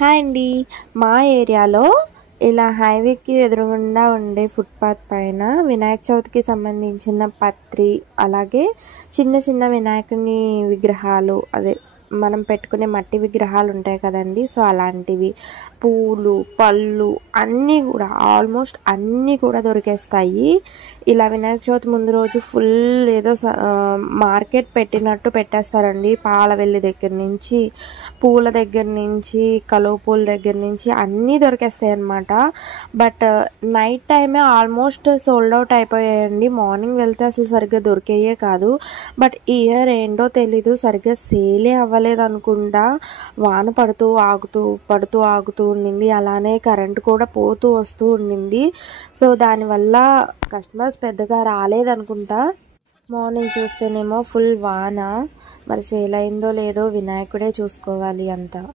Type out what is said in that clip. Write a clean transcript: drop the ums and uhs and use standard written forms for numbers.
Hi అండి. మా ఏరియాలో ఇలా హైవేకి ఎదురుగుండా ఉండే ఫుట్పాత్ పైన వినాయక చవితికి సంబంధించిన పత్రి, అలాగే చిన్న చిన్న వినాయకుని విగ్రహాలు, అదే మనం పెట్టుకునే మట్టి విగ్రహాలు ఉంటాయి కదండి. సో అలాంటివి, పూలు, పళ్ళు అన్నీ కూడా ఆల్మోస్ట్ అన్నీ కూడా దొరికేస్తాయి. ఇలా వినాయక చవితి ముందు రోజు ఫుల్ ఏదో మార్కెట్ పెట్టినట్టు పెట్టేస్తారండి. పాల వెల్లి దగ్గర నుంచి, పూల దగ్గర నుంచి, కలువ పూల దగ్గర నుంచి అన్నీ దొరికేస్తాయి అన్నమాట. బట్ నైట్ టైమే ఆల్మోస్ట్ సోల్డ్ అవుట్ అయిపోయాయండి. మార్నింగ్ వెళ్తే అసలు సరిగ్గా దొరికేయే కాదు. బట్ ఇయర్ ఏంటో తెలీదు, సరిగ్గా సేలే అవ్వలేదు అనుకుంటా. వాన పడుతూ ఆగుతూ ఉండింది. అలానే కరెంట్ కూడా పోతూ వస్తూ ఉండింది. సో దానివల్ల కస్టమర్స్ పెద్దగా రాలేదనుకుంటా. మార్నింగ్ చూస్తేనేమో ఫుల్ వాన. మరి సేల్ అయిందో లేదో వినాయకుడే చూసుకోవాలి అంతా.